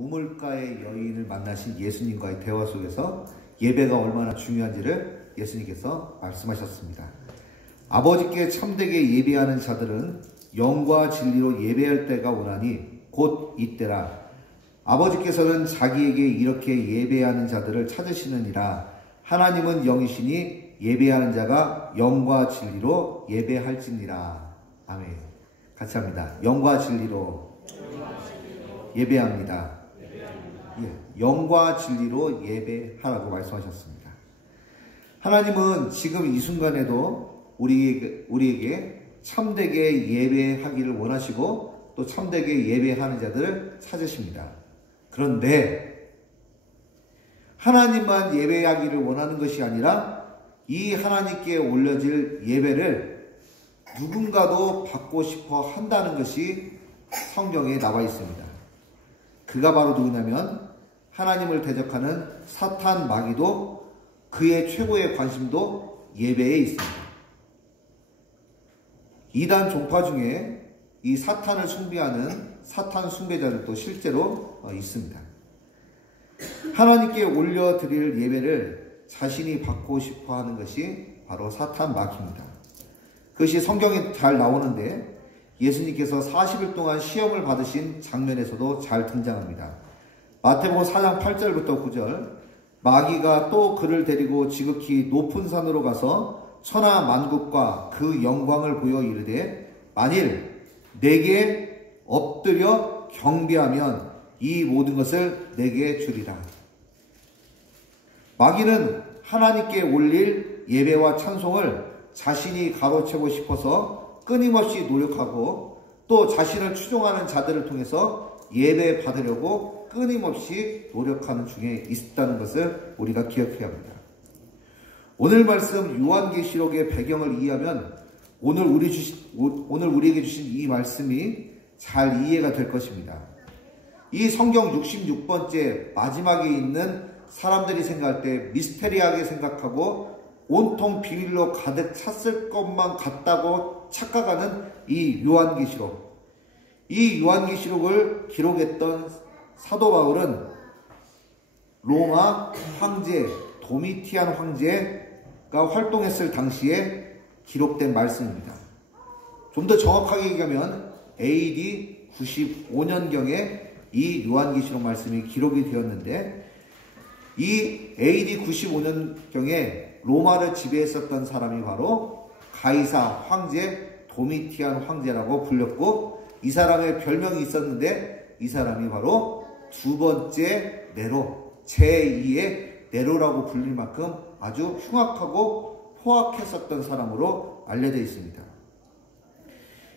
우물가의 여인을 만나신 예수님과의 대화 속에서 예배가 얼마나 중요한지를 예수님께서 말씀하셨습니다. 아버지께 참되게 예배하는 자들은 영과 진리로 예배할 때가 오나니 곧 이때라. 아버지께서는 자기에게 이렇게 예배하는 자들을 찾으시느니라. 하나님은 영이시니 예배하는 자가 영과 진리로 예배할지니라. 아멘. 같이 합니다. 영과 진리로 예배합니다. 영과 진리로 예배하라고 말씀하셨습니다. 하나님은 지금 이 순간에도 우리에게 참되게 예배하기를 원하시고 또 참되게 예배하는 자들을 찾으십니다. 그런데 하나님만 예배하기를 원하는 것이 아니라 이 하나님께 올려질 예배를 누군가도 받고 싶어 한다는 것이 성경에 나와 있습니다. 그가 바로 누구냐면 하나님을 대적하는 사탄 마귀도 그의 최고의 관심도 예배에 있습니다. 이단 종파 중에 이 사탄을 숭배하는 사탄 숭배자들도 실제로 있습니다. 하나님께 올려드릴 예배를 자신이 받고 싶어 하는 것이 바로 사탄 마귀입니다. 그것이 성경에 잘 나오는데 예수님께서 40일 동안 시험을 받으신 장면에서도 잘 등장합니다. 마태복음 4장 8절부터 9절 마귀가 또 그를 데리고 지극히 높은 산으로 가서 천하 만국과 그 영광을 보여 이르되 만일 내게 엎드려 경배하면 이 모든 것을 내게 주리라. 마귀는 하나님께 올릴 예배와 찬송을 자신이 가로채고 싶어서 끊임없이 노력하고 또 자신을 추종하는 자들을 통해서 예배 받으려고 끊임없이 노력하는 중에 있다는 것을 우리가 기억해야 합니다. 오늘 말씀 요한계시록의 배경을 이해하면 오늘 우리에게 주신 이 말씀이 잘 이해가 될 것입니다. 이 성경 66번째 마지막에 있는 사람들이 생각할 때 미스테리하게 생각하고 온통 비밀로 가득 찼을 것만 같다고 착각하는 이 요한계시록. 이 요한계시록을 기록했던 사도 바울은 로마 황제 도미티안 황제가 활동했을 당시에 기록된 말씀입니다. 좀 더 정확하게 얘기하면 AD 95년경에 이 요한계시록 말씀이 기록이 되었는데 이 AD 95년경에 로마를 지배했었던 사람이 바로 가이사 황제 도미티안 황제라고 불렸고 이 사람의 별명이 있었는데 이 사람이 바로 두 번째 네로 제2의 네로라고 불릴 만큼 아주 흉악하고 포악했었던 사람으로 알려져 있습니다.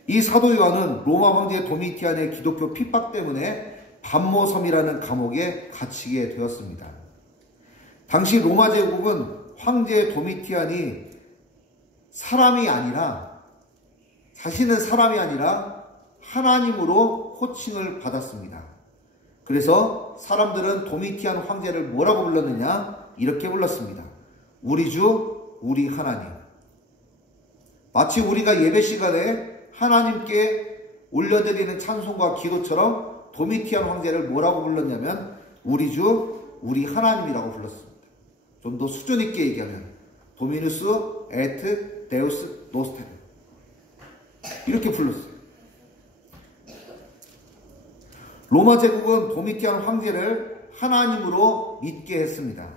이 사도 요한은 로마 황제 도미티안의 기독교 핍박 때문에 반모섬이라는 감옥에 갇히게 되었습니다. 당시 로마 제국은 황제 도미티안이 자신은 사람이 아니라 하나님으로 호칭을 받았습니다. 그래서 사람들은 도미티안 황제를 뭐라고 불렀느냐? 이렇게 불렀습니다. 우리 주, 우리 하나님. 마치 우리가 예배 시간에 하나님께 올려드리는 찬송과 기도처럼 도미티안 황제를 뭐라고 불렀냐면 우리 주, 우리 하나님이라고 불렀습니다. 좀 더 수준 있게 얘기하면 도미누스 에트 데우스 노스테르 이렇게 불렀어요. 로마 제국은 도미티안 황제를 하나님으로 믿게 했습니다.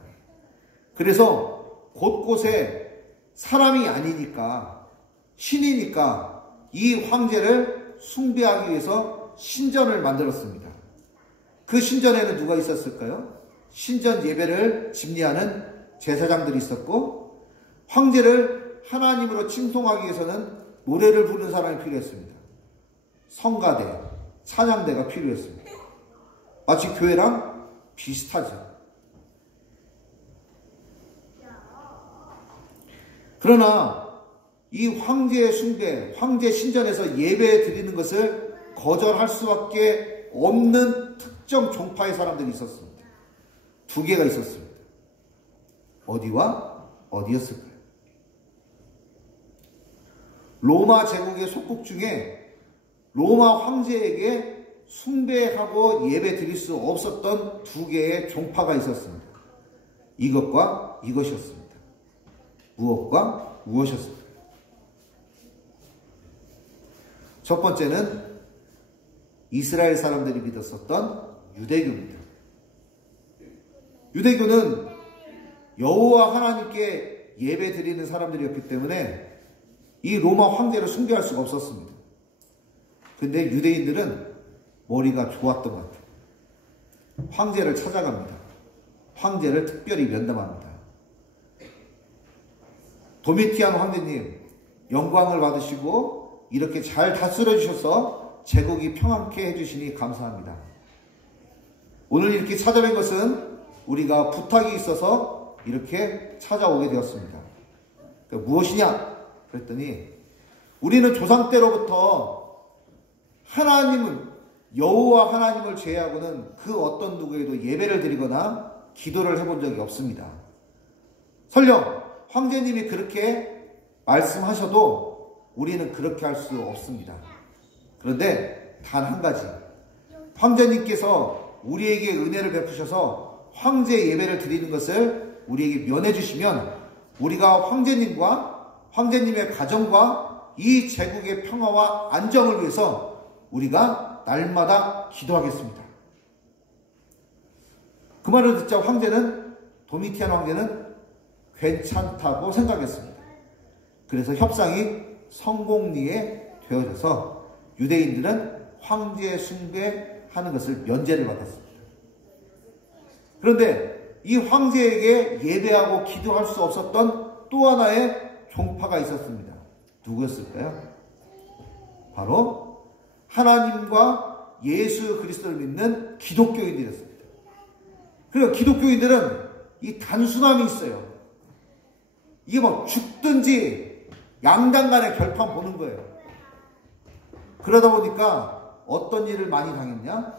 그래서 곳곳에 사람이 아니니까 신이니까 이 황제를 숭배하기 위해서 신전을 만들었습니다. 그 신전에는 누가 있었을까요? 신전 예배를 집례하는 제사장들이 있었고 황제를 하나님으로 칭송하기 위해서는 노래를 부르는 사람이 필요했습니다. 성가대, 찬양대가 필요했습니다. 마치 교회랑 비슷하죠. 그러나 이 황제의 숭배, 황제 신전에서 예배 드리는 것을 거절할 수밖에 없는 특정 종파의 사람들이 있었습니다. 두 개가 있었습니다. 어디와 어디였을까요? 로마 제국의 속국 중에 로마 황제에게 숭배하고 예배 드릴 수 없었던 두 개의 종파가 있었습니다. 이것과 이것이었습니다. 무엇과 무엇이었습니다. 첫 번째는 이스라엘 사람들이 믿었었던 유대교입니다. 유대교는 여호와 하나님께 예배 드리는 사람들이었기 때문에 이 로마 황제를 숭배할 수가 없었습니다. 근데 유대인들은 머리가 좋았던 것 같아요. 황제를 찾아갑니다. 황제를 특별히 면담합니다. 도미티안 황제님, 영광을 받으시고 이렇게 잘 다스려 주셔서 제국이 평안케 해주시니 감사합니다. 오늘 이렇게 찾아뵌 것은 우리가 부탁이 있어서 이렇게 찾아오게 되었습니다. 그러니까 무엇이냐? 그랬더니 우리는 조상 때로부터 하나님은 여호와 하나님을 제외하고는 그 어떤 누구에도 예배를 드리거나 기도를 해본 적이 없습니다. 설령 황제님이 그렇게 말씀하셔도 우리는 그렇게 할 수 없습니다. 그런데 단 한 가지, 황제님께서 우리에게 은혜를 베푸셔서 황제 예배를 드리는 것을 우리에게 면해 주시면 우리가 황제님의 가정과 이 제국의 평화와 안정을 위해서 우리가 날마다 기도하겠습니다. 그 말을 듣자 도미티안 황제는 괜찮다고 생각했습니다. 그래서 협상이 성공리에 되어져서 유대인들은 황제 숭배하는 것을 면제를 받았습니다. 그런데 이 황제에게 예배하고 기도할 수 없었던 또 하나의 종파가 있었습니다. 누구였을까요? 바로 하나님과 예수 그리스도를 믿는 기독교인들이었습니다. 그리고 기독교인들은 이 단순함이 있어요. 이게 뭐 죽든지 양당 간의 결판 보는 거예요. 그러다 보니까 어떤 일을 많이 당했냐?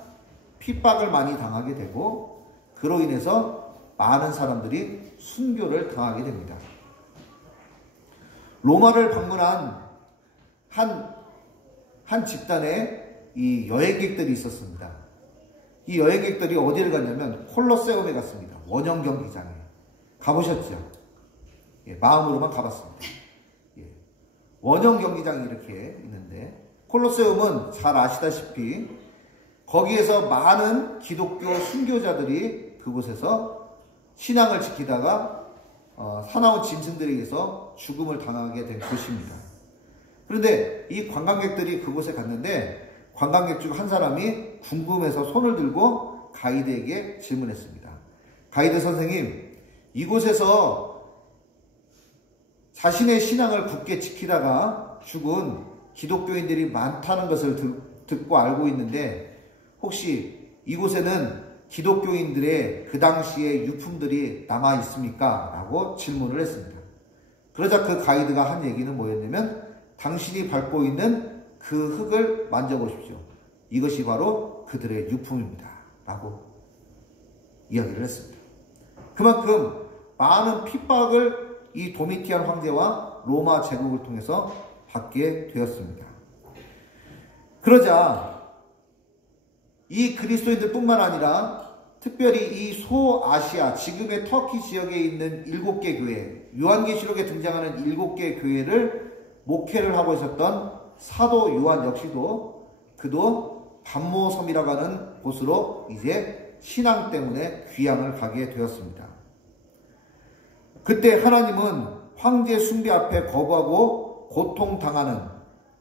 핍박을 많이 당하게 되고 그로 인해서 많은 사람들이 순교를 당하게 됩니다. 로마를 방문한 한 집단의 이 여행객들이 있었습니다. 이 여행객들이 어디를 갔냐면 콜로세움에 갔습니다. 원형 경기장에. 가보셨죠? 예, 마음으로만 가봤습니다. 예, 원형 경기장이 이렇게 있는데 콜로세움은 잘 아시다시피 거기에서 많은 기독교 순교자들이 그곳에서 신앙을 지키다가 사나운 짐승들에 의해서 죽음을 당하게 된 곳입니다. 그런데 이 관광객들이 그곳에 갔는데 관광객 중 한 사람이 궁금해서 손을 들고 가이드에게 질문했습니다. 가이드 선생님, 이곳에서 자신의 신앙을 굳게 지키다가 죽은 기독교인들이 많다는 것을 듣고 알고 있는데 혹시 이곳에는 기독교인들의 그 당시의 유품들이 남아 있습니까? 라고 질문을 했습니다. 그러자 그 가이드가 한 얘기는 뭐였냐면 당신이 밟고 있는 그 흙을 만져보십시오. 이것이 바로 그들의 유품입니다. 라고 이야기를 했습니다. 그만큼 많은 핍박을 이 도미티안 황제와 로마 제국을 통해서 받게 되었습니다. 그러자 이 그리스도인들 뿐만 아니라 특별히 이 소아시아, 지금의 터키 지역에 있는 7개 교회, 요한계시록에 등장하는 7개 교회를 목회를 하고 있었던 사도 요한 역시도 그도 반모섬이라고 하는 곳으로 이제 신앙 때문에 귀향을 가게 되었습니다. 그때 하나님은 황제 숭배 앞에 거부하고 고통당하는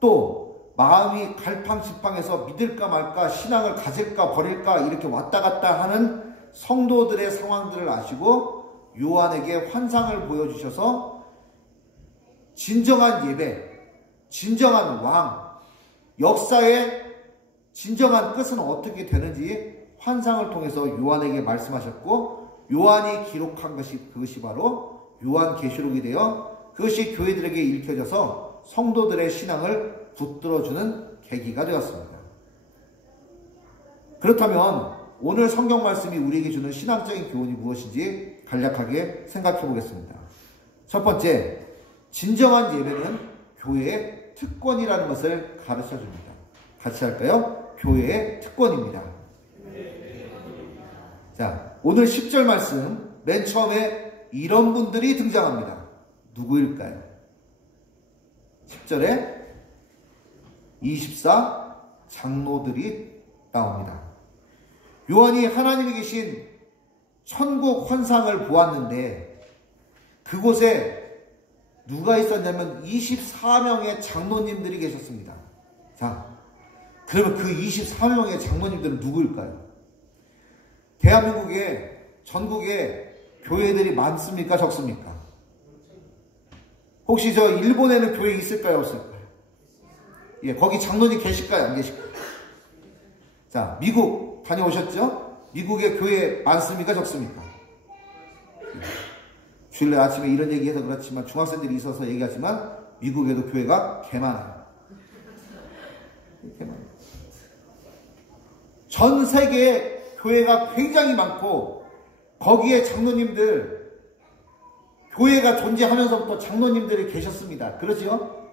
또 마음이 갈팡질팡해서 믿을까 말까 신앙을 가질까 버릴까 이렇게 왔다 갔다 하는 성도들의 상황들을 아시고 요한에게 환상을 보여주셔서 진정한 예배, 진정한 왕, 역사의 진정한 끝은 어떻게 되는지 환상을 통해서 요한에게 말씀하셨고 요한이 기록한 그것이 바로 요한계시록이 되어 그것이 교회들에게 읽혀져서 성도들의 신앙을 붙들어주는 계기가 되었습니다. 그렇다면 오늘 성경 말씀이 우리에게 주는 신앙적인 교훈이 무엇인지 간략하게 생각해 보겠습니다. 첫 번째, 진정한 예배는 교회의 특권이라는 것을 가르쳐 줍니다. 같이 할까요? 교회의 특권입니다. 자, 오늘 10절 말씀 맨 처음에 이런 분들이 등장합니다. 누구일까요? 10절에 24 장로들이 나옵니다. 요한이 하나님이 계신 천국 환상을 보았는데 그곳에 누가 있었냐면 24명의 장로님들이 계셨습니다. 자, 그러면 그 24명의 장로님들은 누구일까요? 대한민국에 전국에 교회들이 많습니까? 적습니까? 혹시 저 일본에는 교회 있을까요? 없을까요? 예, 거기 장로님 계실까요? 안 계실까요? 자, 미국 다녀오셨죠? 미국에 교회 많습니까? 적습니까? 주일날 아침에 이런 얘기해서 그렇지만 중학생들이 있어서 얘기하지만 미국에도 교회가 개 많아요. 전 세계에 교회가 굉장히 많고 거기에 장로님들, 교회가 존재하면서부터 장로님들이 계셨습니다. 그렇죠?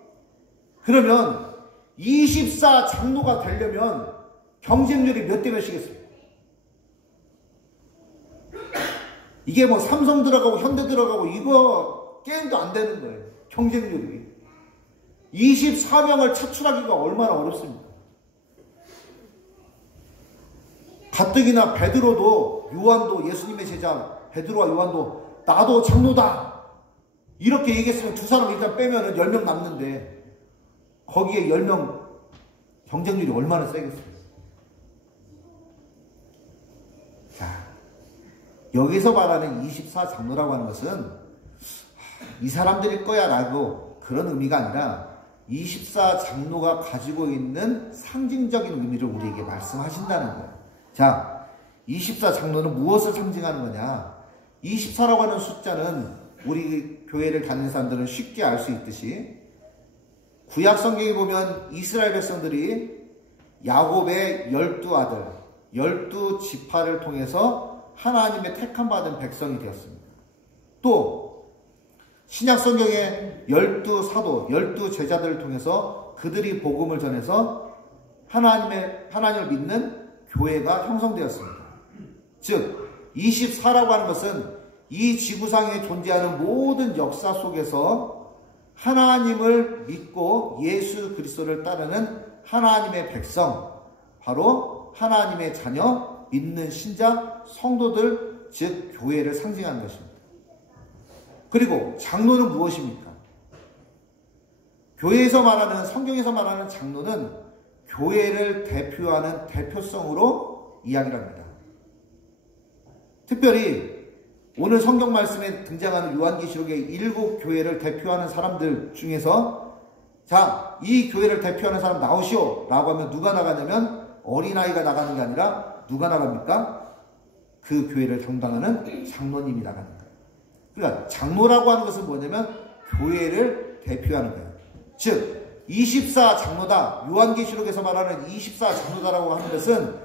그러면 24 장로가 되려면 경쟁률이 몇 대 몇이겠습니까? 이게 뭐 삼성 들어가고 현대 들어가고 이거 게임도 안 되는 거예요. 경쟁률이. 24명을 차출하기가 얼마나 어렵습니까? 가뜩이나 베드로도, 요한도, 예수님의 제자 베드로와 요한도 나도 장로다 이렇게 얘기했으면 두 사람 일단 빼면은 10명 남는데 거기에 10명 경쟁률이 얼마나 세겠어요? 자, 여기서 말하는 24 장로라고 하는 것은 이 사람들일 거야 라고 그런 의미가 아니라 24 장로가 가지고 있는 상징적인 의미를 우리에게 말씀하신다는 거예요. 자, 24 장로는 무엇을 상징하는 거냐? 24라고 하는 숫자는 우리 교회를 다니는 사람들은 쉽게 알 수 있듯이 구약 성경에 보면 이스라엘 백성들이 야곱의 12아들, 12지파를 통해서 하나님의 택함받은 백성이 되었습니다. 또 신약 성경의 12사도, 12제자들을 통해서 그들이 복음을 전해서 하나님을 믿는 교회가 형성되었습니다. 즉 24라고 하는 것은 이 지구상에 존재하는 모든 역사 속에서 하나님을 믿고 예수 그리스도를 따르는 하나님의 백성, 바로 하나님의 자녀, 믿는 신자, 성도들, 즉 교회를 상징하는 것입니다. 그리고 장로는 무엇입니까? 교회에서 말하는, 성경에서 말하는 장로는 교회를 대표하는 대표성으로 이야기를 합니다. 특별히 오늘 성경 말씀에 등장하는 요한계시록의 7 교회를 대표하는 사람들 중에서 자, 이 교회를 대표하는 사람 나오시오 라고 하면 누가 나가냐면 어린아이가 나가는 게 아니라 누가 나갑니까? 그 교회를 담당하는 장로님이 나가는 거예요. 그러니까 장로라고 하는 것은 뭐냐면 교회를 대표하는 거예요. 즉 24 장로다, 요한계시록에서 말하는 24 장로다라고 하는 것은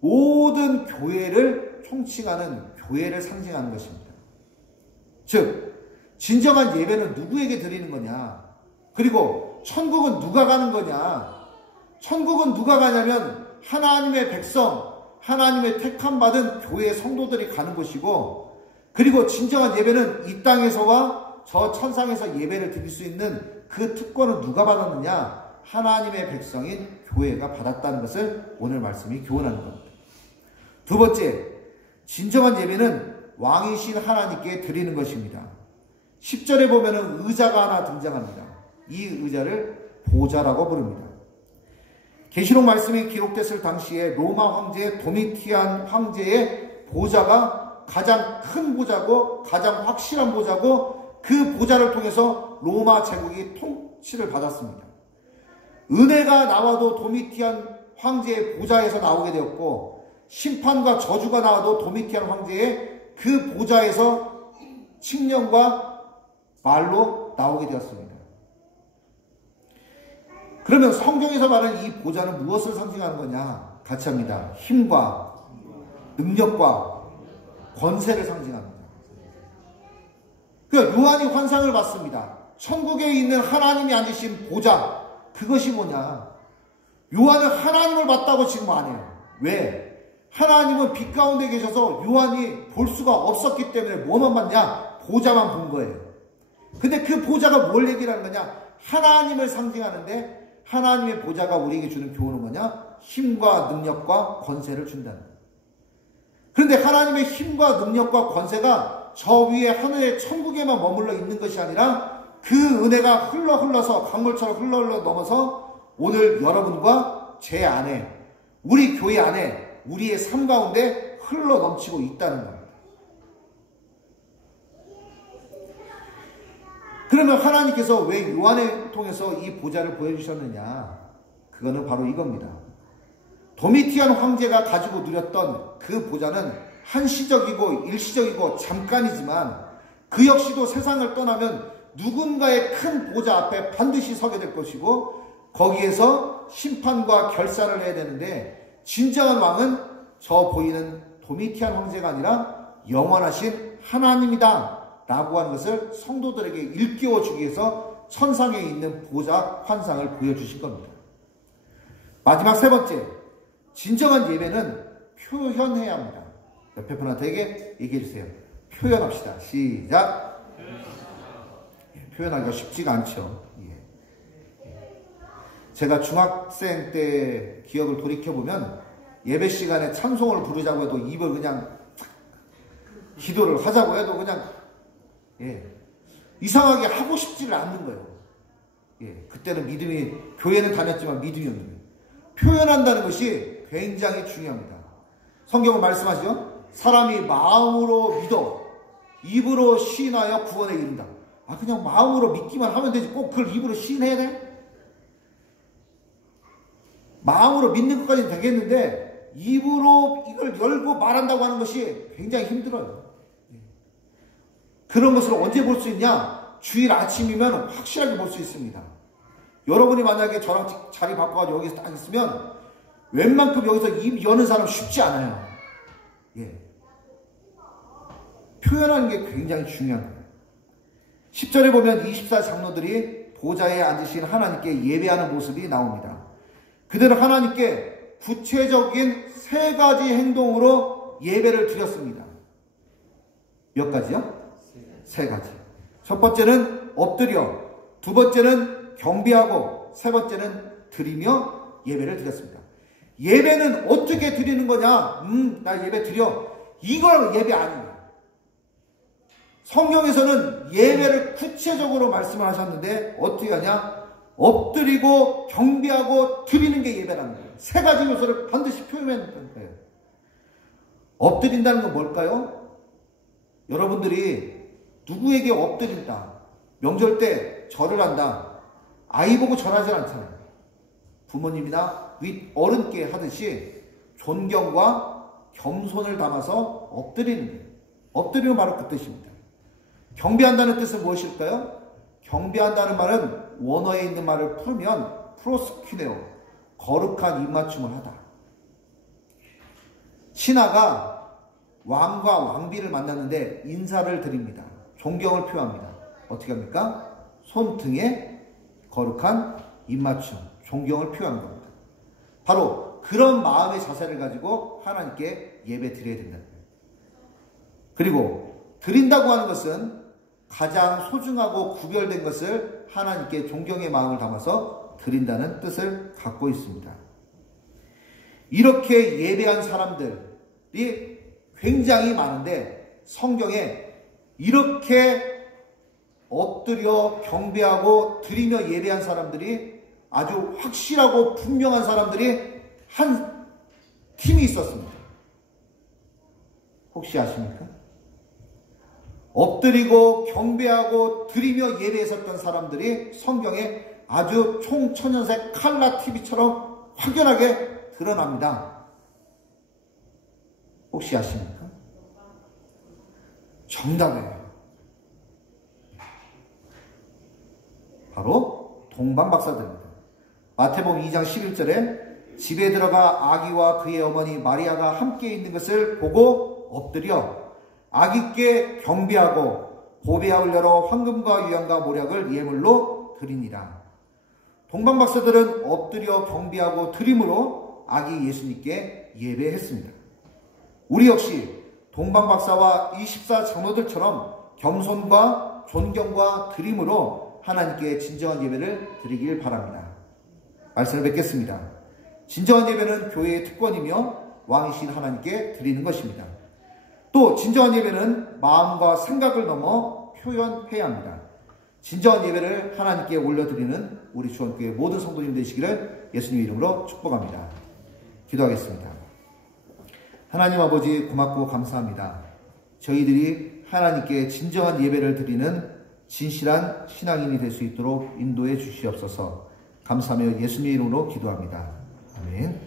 모든 교회를 총칭하는, 교회를 상징하는 것입니다. 즉 진정한 예배는 누구에게 드리는 거냐, 그리고 천국은 누가 가는 거냐. 천국은 누가 가냐면 하나님의 백성, 하나님의 택함받은 교회의 성도들이 가는 곳이고, 그리고 진정한 예배는 이 땅에서와 저 천상에서 예배를 드릴 수 있는 그 특권은 누가 받았느냐? 하나님의 백성인 교회가 받았다는 것을 오늘 말씀이 교훈하는 겁니다. 두 번째, 진정한 예배는 왕이신 하나님께 드리는 것입니다. 10절에 보면은 의자가 하나 등장합니다. 이 의자를 보좌라고 부릅니다. 계시록 말씀이 기록됐을 당시에 로마 황제 도미티안 황제의 보좌가 가장 큰 보좌고 가장 확실한 보좌고 그 보좌를 통해서 로마 제국이 통치를 받았습니다. 은혜가 나와도 도미티안 황제의 보좌에서 나오게 되었고, 심판과 저주가 나와도 도미티안 황제의 그 보좌에서 칙령과 말로 나오게 되었습니다. 그러면 성경에서 말하는 이 보좌는 무엇을 상징하는 거냐? 같이 합니다. 힘과 능력과 권세를 상징합니다. 그러니까 요한이 환상을 봤습니다. 천국에 있는 하나님이 앉으신 보좌, 그것이 뭐냐? 요한은 하나님을 봤다고 지금 안 해요. 왜? 하나님은 빛 가운데 계셔서 요한이 볼 수가 없었기 때문에 뭐만 봤냐? 보좌만 본 거예요. 근데 그 보좌가 뭘 얘기하는 거냐? 하나님을 상징하는데 하나님의 보좌가 우리에게 주는 교훈은 뭐냐? 힘과 능력과 권세를 준다는 거예요. 그런데 하나님의 힘과 능력과 권세가 저 위에 하늘의 천국에만 머물러 있는 것이 아니라 그 은혜가 흘러서 강물처럼 흘러 넘어서 오늘 여러분과 제 안에, 우리 교회 안에, 우리의 삶 가운데 흘러 넘치고 있다는 겁니다. 그러면 하나님께서 왜 요한을 통해서 이 보좌를 보여주셨느냐? 그거는 바로 이겁니다. 도미티안 황제가 가지고 누렸던 그 보좌는 한시적이고 일시적이고 잠깐이지만 그 역시도 세상을 떠나면 누군가의 큰 보좌 앞에 반드시 서게 될 것이고 거기에서 심판과 결산을 해야 되는데 진정한 왕은 저 보이는 도미티안 황제가 아니라 영원하신 하나님이다 라고 하는 것을 성도들에게 일깨워 주기 위해서 천상에 있는 보좌 환상을 보여주신 겁니다. 마지막 세 번째, 진정한 예배는 표현해야 합니다. 옆에 분한테 얘기해 주세요. 표현합시다. 시작. 표현하기가 쉽지가 않죠. 제가 중학생 때 기억을 돌이켜보면 예배 시간에 찬송을 부르자고 해도 입을 그냥 기도를 하자고 해도 그냥 이상하게 하고 싶지를 않는 거예요. 그때는 믿음이, 교회는 다녔지만 믿음이 없는 거예요. 표현한다는 것이 굉장히 중요합니다. 성경은 말씀하시죠? 사람이 마음으로 믿어 입으로 시인하여 구원에 이른다. 그냥 마음으로 믿기만 하면 되지 꼭 그걸 입으로 시인해야 돼? 마음으로 믿는 것까지는 되겠는데 입으로 이걸 열고 말한다고 하는 것이 굉장히 힘들어요. 그런 것을 언제 볼 수 있냐? 주일 아침이면 확실하게 볼 수 있습니다. 여러분이 만약에 저랑 자리 바꿔가지고 여기서 딱 있으면 웬만큼 여기서 입 여는 사람 쉽지 않아요. 표현하는 게 굉장히 중요한 거예요. 10절에 보면 24 장로들이 보좌에 앉으신 하나님께 예배하는 모습이 나옵니다. 그들은 하나님께 구체적인 세 가지 행동으로 예배를 드렸습니다. 몇 가지요? 세 가지. 첫 번째는 엎드려, 두 번째는 경배하고, 세 번째는 드리며 예배를 드렸습니다. 예배는 어떻게 드리는 거냐? 나 예배 드려. 이거 예배 아니에요. 성경에서는 예배를 구체적으로 말씀을 하셨는데 어떻게 하냐? 엎드리고 경배하고 드리는 게 예배라는 거예요. 세 가지 요소를 반드시 표현한다는 거예요. 엎드린다는 건 뭘까요? 여러분들이 누구에게 엎드린다, 명절 때 절을 한다, 아이 보고 절하지 않잖아요. 부모님이나 윗 어른께 하듯이 존경과 겸손을 담아서 엎드리는 거예요. 엎드리면 바로 그 뜻입니다. 경배한다는 뜻은 무엇일까요? 경배한다는 말은 원어에 있는 말을 풀면 프로스퀴네오, 거룩한 입맞춤을 하다. 신하가 왕과 왕비를 만났는데 인사를 드립니다. 존경을 표합니다. 어떻게 합니까? 손등에 거룩한 입맞춤, 존경을 표하는 겁니다. 바로 그런 마음의 자세를 가지고 하나님께 예배 드려야 된다는 거예요. 그리고 드린다고 하는 것은 가장 소중하고 구별된 것을 하나님께 존경의 마음을 담아서 드린다는 뜻을 갖고 있습니다. 이렇게 예배한 사람들이 굉장히 많은데 성경에 이렇게 엎드려 경배하고 드리며 예배한 사람들이 아주 확실하고 분명한 사람들이 한 팀이 있었습니다. 혹시 아십니까? 엎드리고 경배하고 드리며 예배했었던 사람들이 성경에 아주 총천연색 칼라 TV처럼 확연하게 드러납니다. 혹시 아십니까? 정답이에요. 바로 동방 박사들입니다. 마태복음 2장 11절에 집에 들어가 아기와 그의 어머니 마리아가 함께 있는 것을 보고 엎드려 아기께 경배하고 보배압을 열어 황금과 유향과 모략을 예물로 드리니라. 동방박사들은 엎드려 경배하고 드림으로 아기 예수님께 예배했습니다. 우리 역시 동방박사와 24 장로들처럼 겸손과 존경과 드림으로 하나님께 진정한 예배를 드리길 바랍니다. 말씀을 뵙겠습니다. 진정한 예배는 교회의 특권이며 왕이신 하나님께 드리는 것입니다. 또 진정한 예배는 마음과 생각을 넘어 표현해야 합니다. 진정한 예배를 하나님께 올려드리는 우리 주원교회 모든 성도님 되시기를 예수님 이름으로 축복합니다. 기도하겠습니다. 하나님 아버지 고맙고 감사합니다. 저희들이 하나님께 진정한 예배를 드리는 진실한 신앙인이 될 수 있도록 인도해 주시옵소서. 감사하며 예수님 이름으로 기도합니다. 아멘.